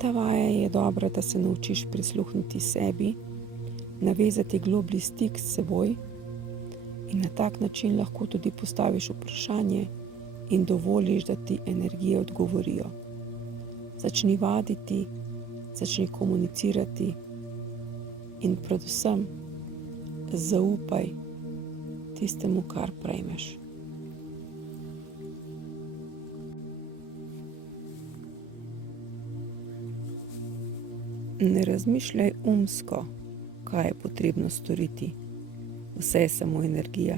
Ta vaja je dobra, da se naučiš prisluhniti sebi, navezati globlji stik s seboj in na tak način lahko tudi postaviš vprašanje in dovoliš, da ti energije odgovorijo. Začni vaditi, začni komunicirati in predvsem zaupaj tistemu, kar prejmeš. Ne razmišljaj umsko, kaj je potrebno storiti. Vse je samo energija.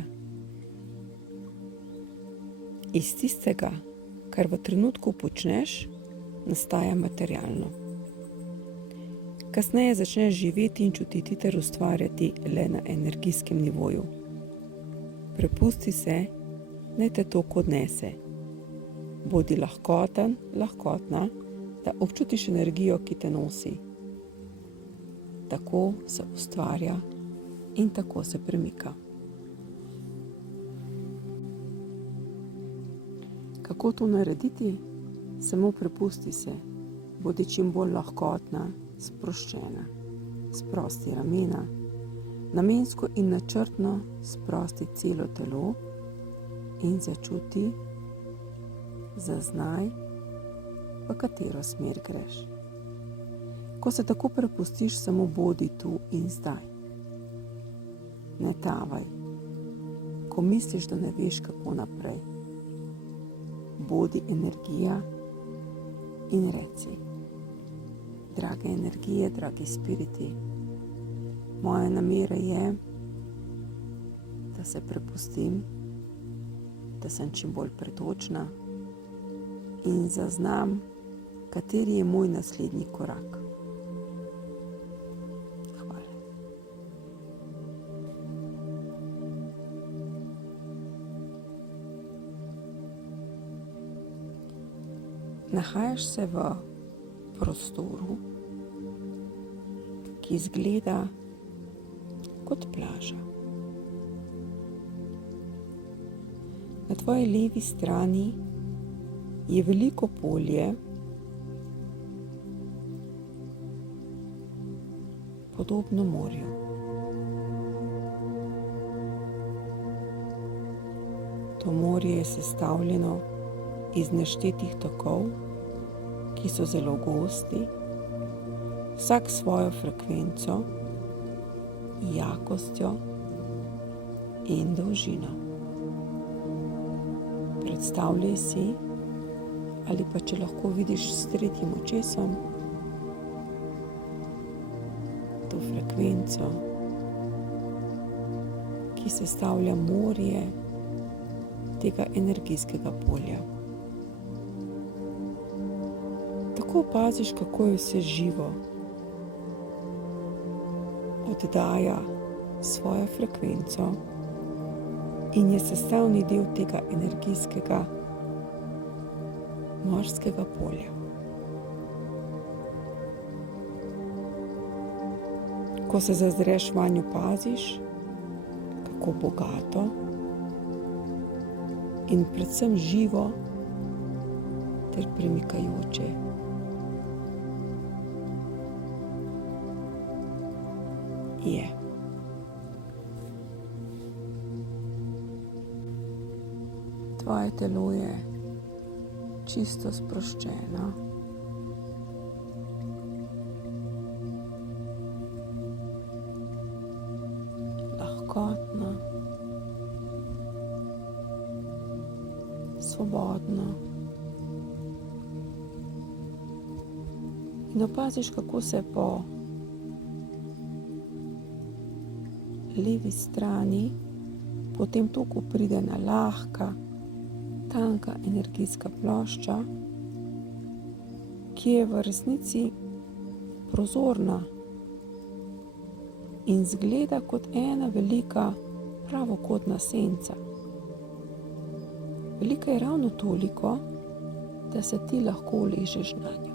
Iz tistega, kar v trenutku počneš, nastaja materialno. Kasneje začneš živeti in čutiti ter ustvarjati le na energijskem nivoju. Prepusti se, naj te tok odnese. Bodi lahkoten, lahkotna, da občutiš energijo, ki te nosi. Tako se ustvarja in tako se premika. Kako to narediti? Samo prepusti se. Bodi čim bolj lahkotna, sproščena. Sprosti ramena. Namensko in načrtno sprosti celo telo in začuti, zaznaj, v katero smer greš. Ko se tako prepustiš, samo bodi tu in zdaj. Ne tavaj, ko misliš, da ne veš, kako naprej. Bodi energija in reci: drage energije, dragi spiriti, moja namera je, da se prepustim, da sem čim bolj pretočna in zaznam, kateri je moj naslednji korak. Hvala. Nahajaš se v prostoru, ki izgleda kot plaža. Na tvoji levi strani je veliko polje, podobno morju. To morje je sestavljeno iz neštetih tokov, ki so zelo gosti, vsak svojo frekvenco, jakostjo in dolžino. Predstavljaj si, ali pa če lahko vidiš s tretjim očesom, to frekvenco, ki sestavlja morje tega energijskega polja. Tako opaziš, kako je vse živo, oddaja svojo frekvenco in je sestavni del tega energijskega morskega polja. Ko se zazreš vanj, opaziš, kako bogato in predvsem živo ter premikajoče je. Tvoje telo je čisto sproščeno. Lahkotno. Svobodno. In opaziš, kako se po levi strani po tem toku pride na lahka, tanka energijska plošča, ki je v resnici prozorna in zgleda kot ena velika pravokotna senca. Velika je ravno toliko, da se ti lahko uležeš na njo.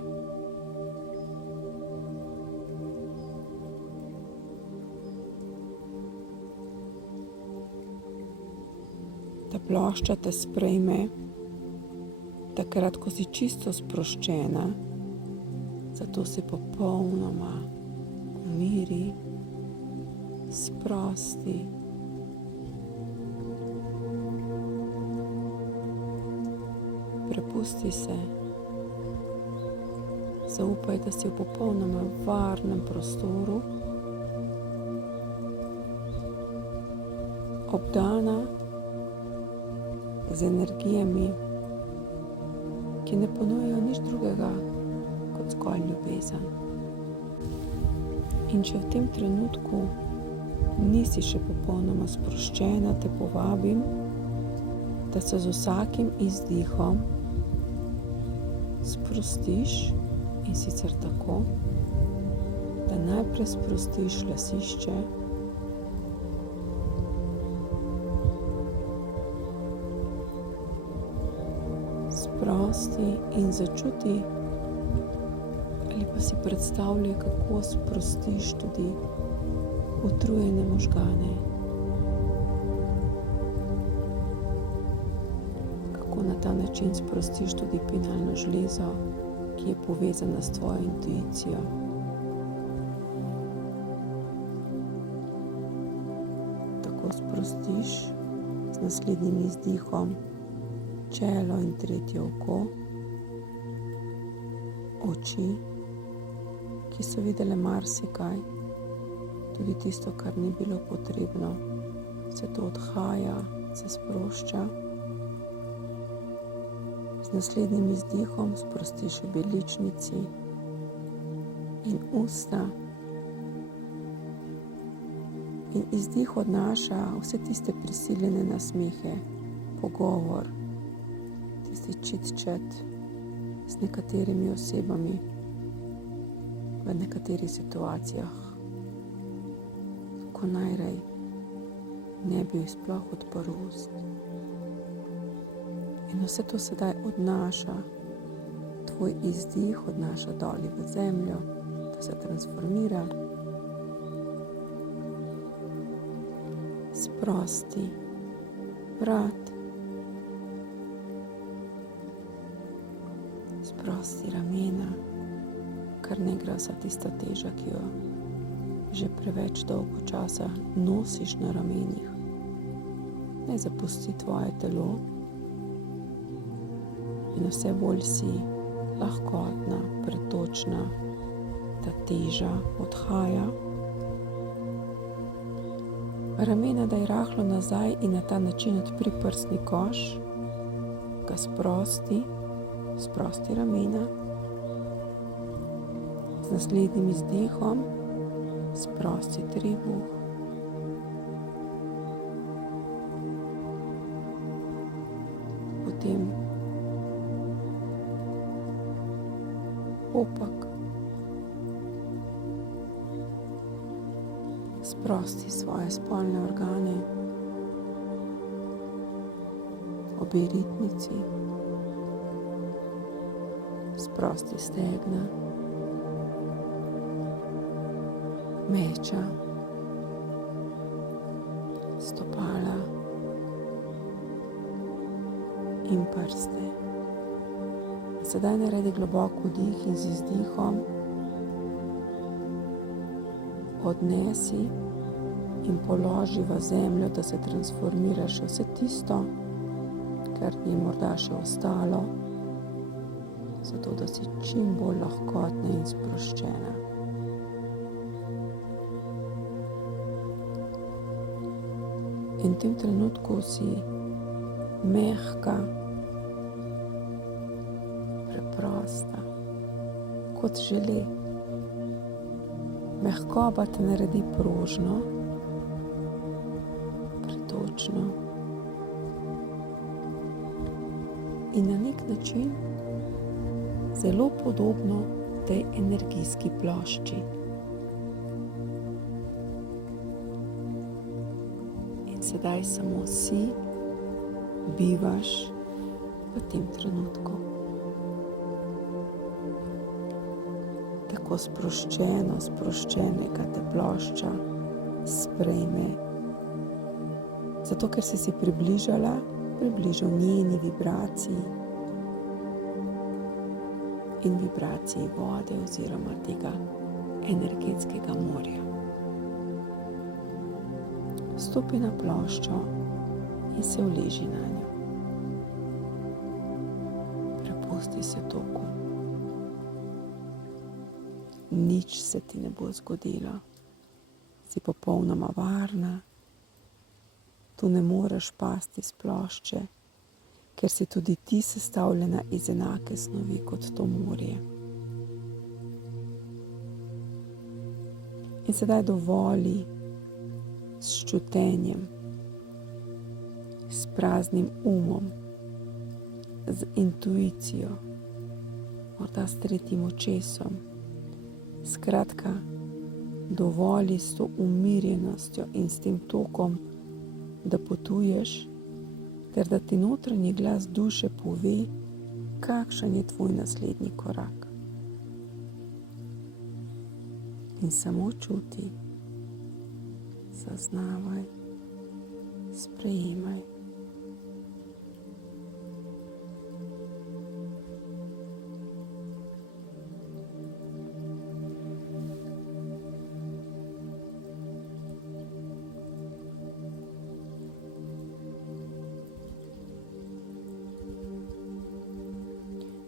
Ta plošča te sprejme takrat, ko si čisto sproščena, Zato se popolnoma umiri, sprosti. Prepusti se. Zaupaj, da si v popolnoma varnem prostoru, obdana z energijami, ki ne ponujajo nič drugega kot zgolj ljubezen. In če v tem trenutku nisi še popolnoma sproščena, te povabim, da se z vsakim izdihom sprostiš, in sicer tako, da najprej sprostiš lasišče, sprosti in začuti ali pa si predstavljaj, kako sprostiš tudi utrujene možgane, kako na ta način sprostiš tudi pinalno žlezo, ki je povezana s tvojo intuicijo. Tako sprostiš z naslednjim izdihom čelo in tretje oko, oči, ki so videle marsikaj, tudi tisto, kar ni bilo potrebno, se to odhaja, se sprošča. Z naslednjim izdihom sprostiš obiličnici in usta. In izdih odnaša vse tiste prisiljene nasmehe, pogovor, tisti chit-chat s nekaterimi osebami v nekaterih situacijah, ko najrej ne bi sploh odprl ust. In vse to sedaj odnaša, tvoj izdih odnaša doli v zemljo, da se transformira. Sprosti vrat, sprosti ramena, kar ne gre vsa tista teža, ki jo že preveč dolgo časa nosiš na ramenih. Ne zapusti tvoje telo in vse bolj si lahkotna, pretočna, ta teža odhaja. Ramena daj rahlo nazaj in na ta način odpri prsni koš, ga sprosti, sprosti ramena. Z naslednjim izdihom sprosti trebuh. Potem opak. Sprosti svoje spolne organe, obe ritnici. Sprosti stegna, meča, stopala in prste. Sedaj naredi globok vdih in z izdihom odnesi in položi v zemljo, da se transformira še vse tisto, kar ti je morda še ostalo, zato da si čim bolj lahkotna in sproščena. In v tem trenutku si mehka, preprosta, kot žele. Mehkoba te naredi prožno, pretočno in na nek način zelo podobno tej energijski plošči. In sedaj samo si bivaš v tem trenutku. Tako sproščenega te plošča sprejme. Zato, ker si približal njeni vibraciji. in vibraciji vode oziroma tega energetskega morja. Stopi na ploščo in se uleži na njo. Prepusti se toku. Nič se ti ne bo zgodilo. Si popolnoma varna. Tu ne moreš pasti s plošče, ker si tudi ti sestavljena iz enake snovi kot to morje. In sedaj dovoli s čutenjem, s praznim umom, z intuicijo, morda s tretjim očesom. Skratka, dovoli s to umirjenostjo in s tem tokom, da potuješ, ter da ti notranji glas duše pove, kakšen je tvoj naslednji korak. In samo čuti, zaznavaj, sprejemaj.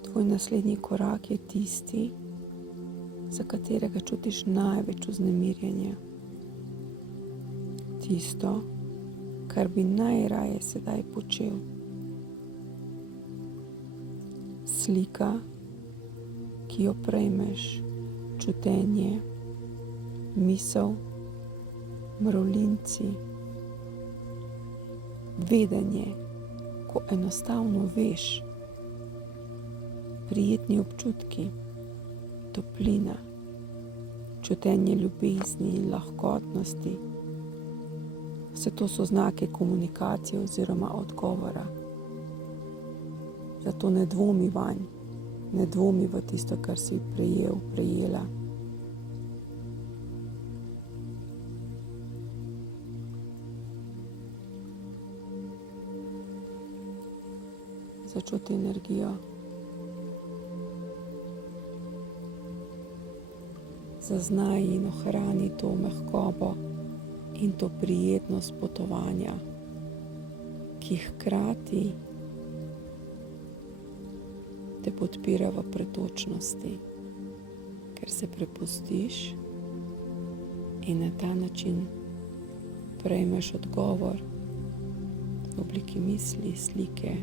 Tvoj naslednji korak je tisti, za katerega čutiš največ vznemirjenja. Tisto, kar bi najraje sedaj počel. Slika, ki jo prejmeš, čutenje, misel, mravljinci, vedenje, ko enostavno veš, prijetni občutki, toplina, čutenje ljubezni in lahkotnosti. Vse to so znake komunikacije oziroma odgovora. Zato ne dvomi vanj, ne dvomi v tisto, kar si prejel, prejela. Začuti energijo. Zaznaj in ohrani to mehkobo in to prijetnost potovanja, ki hkrati te podpira v pretočnosti, ker se prepustiš in na ta način prejmeš odgovor v obliki misli, slike,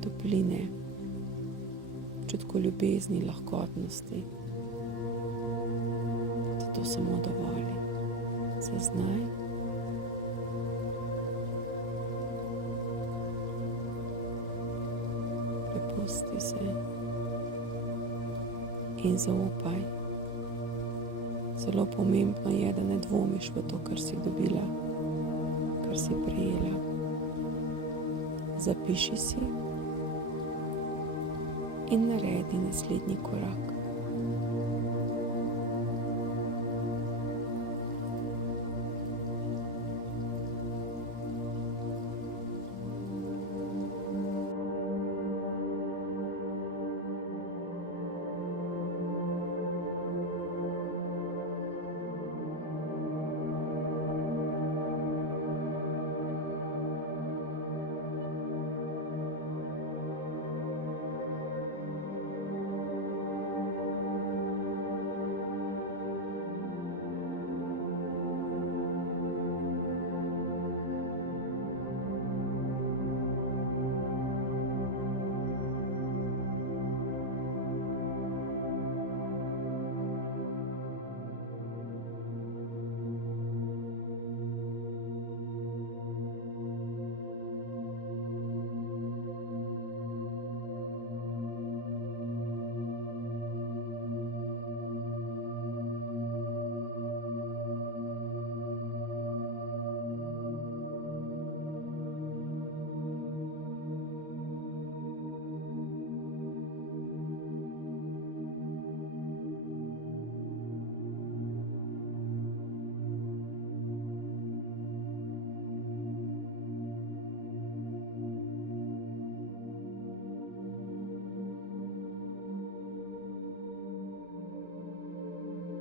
topline, občutku ljubezni, lahkotnosti. To samo dovoli. Zaznaj. Prepusti se in zaupaj. Zelo pomembno je, da ne dvomiš v to, kar si dobila, kar si prejela. Zapiši si in naredi naslednji korak.